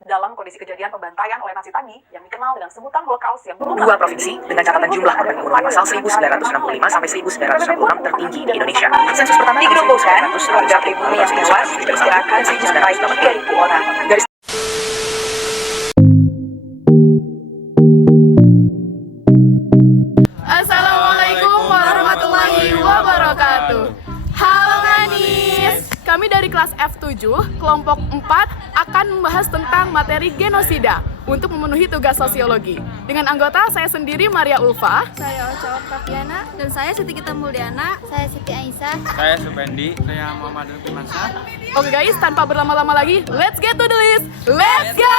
dalam kondisi kejadian pembantaian oleh Nazi tadi yang dikenal dengan sebutan Holocaust yang dua provinsi dengan catatan jumlah korban pembunuhan massal 1965 sampai 1966 tertinggi di Indonesia. Sensus pertama digerombokan warga pribumi yang tewas diperkirakan mencapai 3.000 orang. Assalamualaikum warahmatullahi wabarakatuh. Halo manis. Kami dari kelas F7, kelompok 4 akan membahas tentang materi genosida untuk memenuhi tugas sosiologi. Dengan anggota saya sendiri Maria Ulfa, saya Ocha Oktaviana, dan saya Siti Gita Muldiana, saya Siti Aisyah, saya Supendi, saya Muhammad Lutfi Mansyah. Oke guys, tanpa berlama-lama lagi, let's get to the list. Let's go!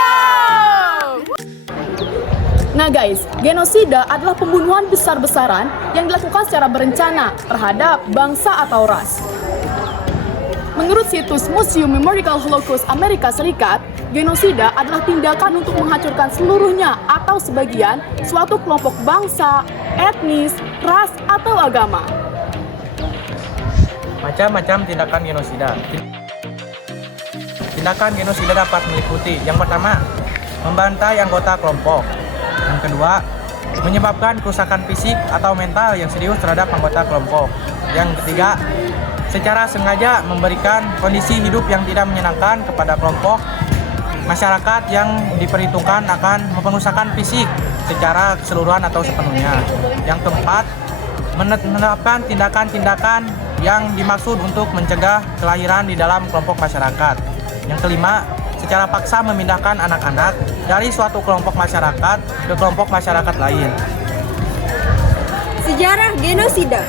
Nah guys, genosida adalah pembunuhan besar-besaran yang dilakukan secara berencana terhadap bangsa atau ras. Menurut situs Museum Memorial Holocaust Amerika Serikat, genosida adalah tindakan untuk menghancurkan seluruhnya atau sebagian suatu kelompok bangsa, etnis, ras, atau agama. Macam-macam tindakan genosida. Tindakan genosida dapat meliputi: yang pertama, membantai anggota kelompok; yang kedua, menyebabkan kerusakan fisik atau mental yang serius terhadap anggota kelompok; yang ketiga, secara sengaja memberikan kondisi hidup yang tidak menyenangkan kepada kelompok masyarakat yang diperhitungkan akan pengerusakan fisik secara keseluruhan atau sepenuhnya; yang keempat, menerapkan tindakan-tindakan yang dimaksud untuk mencegah kelahiran di dalam kelompok masyarakat; yang kelima, secara paksa memindahkan anak-anak dari suatu kelompok masyarakat ke kelompok masyarakat lain. sejarah genosida.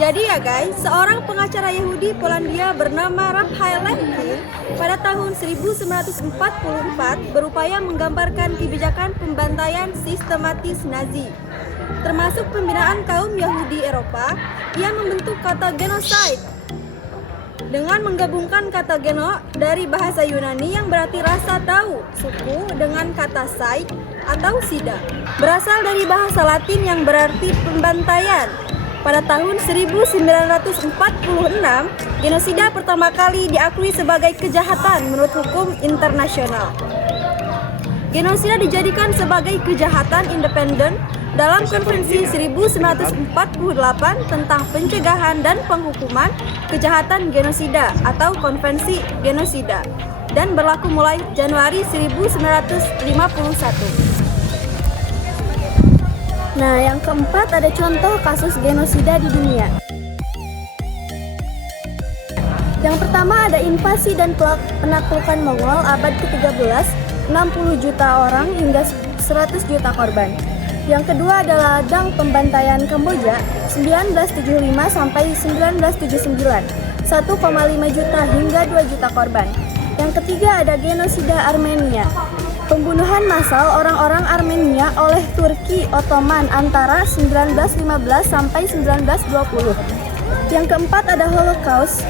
Jadi ya guys, seorang pengacara Yahudi Polandia bernama Raphael Lemkin pada tahun 1944 berupaya menggambarkan kebijakan pembantaian sistematis Nazi, termasuk pembinaan kaum Yahudi Eropa. Ia membentuk kata genocide dengan menggabungkan kata geno dari bahasa Yunani yang berarti rasa tahu, suku, dengan kata side atau sida, berasal dari bahasa Latin yang berarti pembantaian. Pada tahun 1946, genosida pertama kali diakui sebagai kejahatan menurut hukum internasional. Genosida dijadikan sebagai kejahatan independen dalam Konvensi 1948 tentang pencegahan dan penghukuman kejahatan genosida atau Konvensi Genosida, dan berlaku mulai Januari 1951. Nah, yang keempat ada contoh kasus genosida di dunia. Yang pertama ada invasi dan penaklukan Mongol abad ke-13, 60 juta orang hingga 100 juta korban. Yang kedua adalah ladang pembantaian Kamboja 1975 sampai 1979, 1,5 juta hingga 2 juta korban. Yang ketiga ada genosida Armenia, pembunuhan massal orang-orang Armenia oleh Turki Ottoman antara 1915 sampai 1920. Yang keempat ada Holocaust,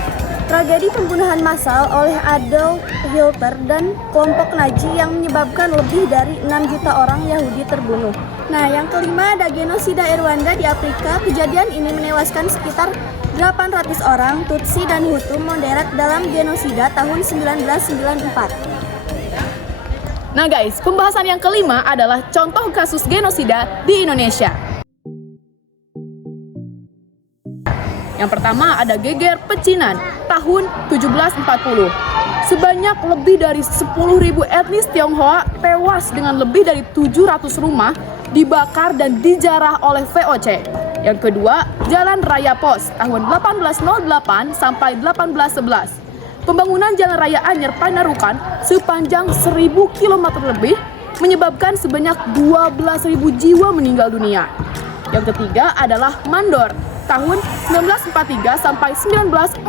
tragedi pembunuhan massal oleh Adolf Hitler dan kelompok Nazi yang menyebabkan lebih dari 6 juta orang Yahudi terbunuh. Nah, yang kelima ada genosida Rwanda di Afrika. Kejadian ini menewaskan sekitar 800 orang Tutsi dan Hutu moderat dalam genosida tahun 1994. Nah guys, pembahasan yang kelima adalah contoh kasus genosida di Indonesia. Yang pertama ada Geger Pecinan tahun 1740. Sebanyak lebih dari 10.000 etnis Tionghoa tewas dengan lebih dari 700 rumah dibakar dan dijarah oleh VOC. Yang kedua, Jalan Raya Pos tahun 1808 sampai 1811. Pembangunan Jalan Raya Anyer Panarukan sepanjang 1.000 km lebih menyebabkan sebanyak 12.000 jiwa meninggal dunia. Yang ketiga adalah Mandor tahun 1943 sampai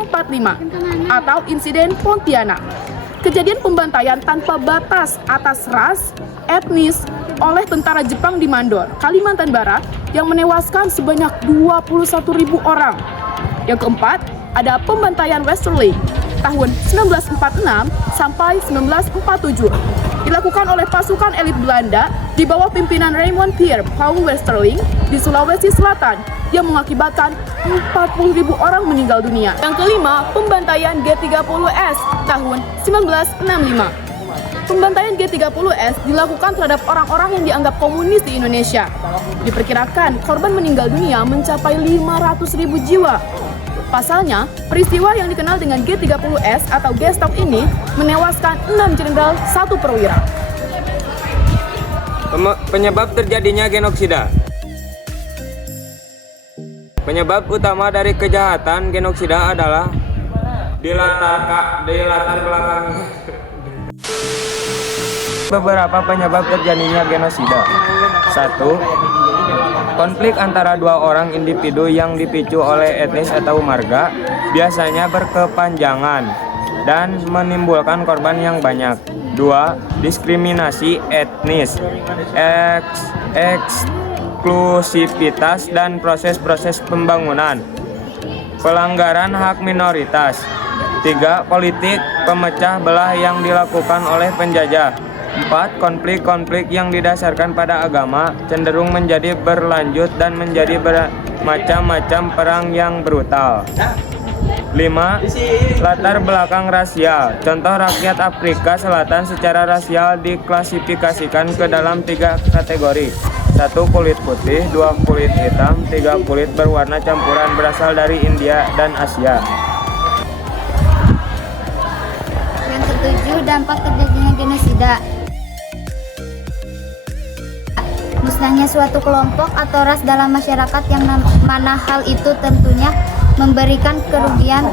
1945 atau insiden Pontianak. Kejadian pembantaian tanpa batas atas ras, etnis oleh tentara Jepang di Mandor, Kalimantan Barat yang menewaskan sebanyak 21.000 orang. Yang keempat ada pembantaian Westerling tahun 1946 sampai 1947 dilakukan oleh pasukan elit Belanda di bawah pimpinan Raymond Pierre Paul Westerling di Sulawesi Selatan yang mengakibatkan 40.000 orang meninggal dunia. Yang kelima, pembantaian G30S tahun 1965. Pembantaian G30S dilakukan terhadap orang-orang yang dianggap komunis di Indonesia. Diperkirakan korban meninggal dunia mencapai 500.000 jiwa. Pasalnya, peristiwa yang dikenal dengan G30S atau Gestok ini menewaskan 6 jenderal, 1 perwira. Penyebab terjadinya genosida. Penyebab utama dari kejahatan genosida adalah dilatar belakang. Beberapa penyebab terjadinya genosida. 1. Konflik antara dua orang individu yang dipicu oleh etnis atau marga biasanya berkepanjangan dan menimbulkan korban yang banyak. 2. Diskriminasi etnis, eksklusivitas dan proses-proses pembangunan. Pelanggaran hak minoritas. 3. Politik pemecah belah yang dilakukan oleh penjajah. 4. Konflik-konflik yang didasarkan pada agama cenderung menjadi berlanjut dan menjadi bermacam-macam perang yang brutal. 5. Latar belakang rasial. Contoh, rakyat Afrika Selatan secara rasial diklasifikasikan ke dalam 3 kategori. 1. Kulit putih, 2. Kulit hitam, 3. Kulit berwarna campuran berasal dari India dan Asia. Yang ketujuh, dampak terjadinya genosida. Musnahnya suatu kelompok atau ras dalam masyarakat yang mana hal itu tentunya memberikan kerugian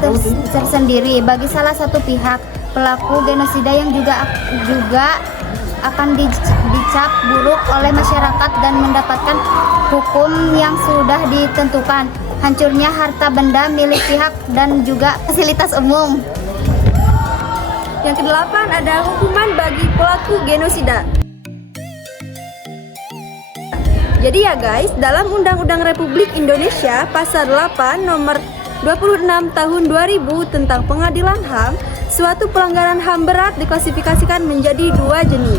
tersendiri bagi salah satu pihak. Pelaku genosida yang juga akan dicap buruk oleh masyarakat dan mendapatkan hukum yang sudah ditentukan. Hancurnya harta benda milik pihak dan juga fasilitas umum. Yang kedelapan ada hukuman bagi pelaku genosida. Jadi ya guys, dalam Undang-Undang Republik Indonesia Pasal 8 Nomor 26 Tahun 2000 tentang Pengadilan HAM, suatu pelanggaran HAM berat diklasifikasikan menjadi 2 jenis.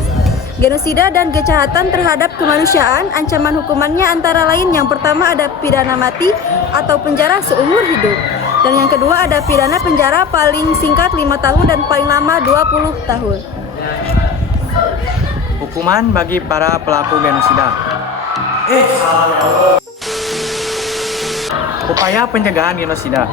Genosida dan kejahatan terhadap kemanusiaan. Ancaman hukumannya antara lain yang pertama ada pidana mati atau penjara seumur hidup. Dan yang kedua ada pidana penjara paling singkat 5 tahun dan paling lama 20 tahun. Hukuman bagi para pelaku genosida. Upaya pencegahan genosida.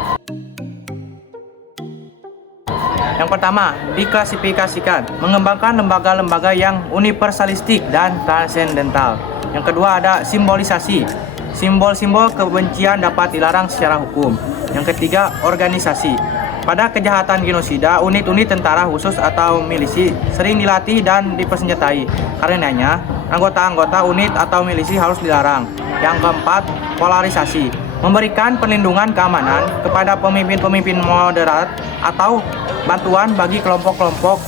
Yang pertama, diklasifikasikan, mengembangkan lembaga-lembaga yang universalistik dan transendental. Yang kedua ada simbolisasi. Simbol-simbol kebencian dapat dilarang secara hukum. Yang ketiga, organisasi. Pada kejahatan genosida, unit-unit tentara khusus atau milisi sering dilatih dan dipersenjatai. Karenanya, anggota-anggota unit atau milisi harus dilarang. Yang keempat, polarisasi. Memberikan perlindungan keamanan kepada pemimpin-pemimpin moderat atau bantuan bagi kelompok-kelompok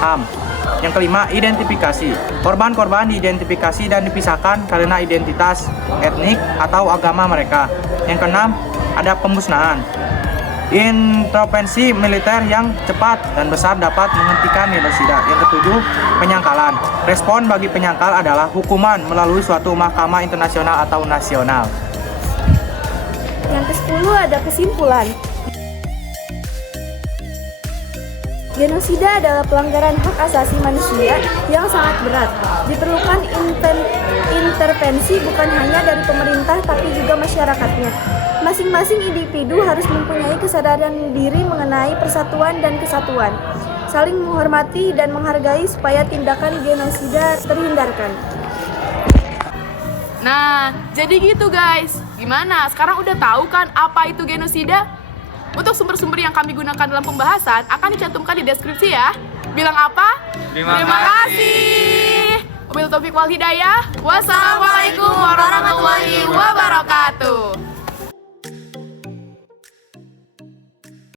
HAM. Yang kelima, identifikasi. Korban-korban diidentifikasi dan dipisahkan karena identitas etnik atau agama mereka. Yang keenam, ada pemusnahan. Intervensi militer yang cepat dan besar dapat menghentikan genosida. Yang ketujuh, penyangkalan. Respon bagi penyangkal adalah hukuman melalui suatu mahkamah internasional atau nasional. Yang ke-10 ada kesimpulan. Genosida adalah pelanggaran hak asasi manusia yang sangat berat. Diperlukan intervensi bukan hanya dari pemerintah tapi juga masyarakatnya. Masing-masing individu harus mempunyai kesadaran diri mengenai persatuan dan kesatuan, saling menghormati dan menghargai supaya tindakan genosida terhindarkan. Nah, jadi gitu guys. Gimana? Sekarang udah tahu kan apa itu genosida? Untuk sumber-sumber yang kami gunakan dalam pembahasan akan dicantumkan di deskripsi ya. Bilang apa? Terima kasih. Wabillahi taufiq wal hidayah. Wassalamualaikum warahmatullahi wabarakatuh.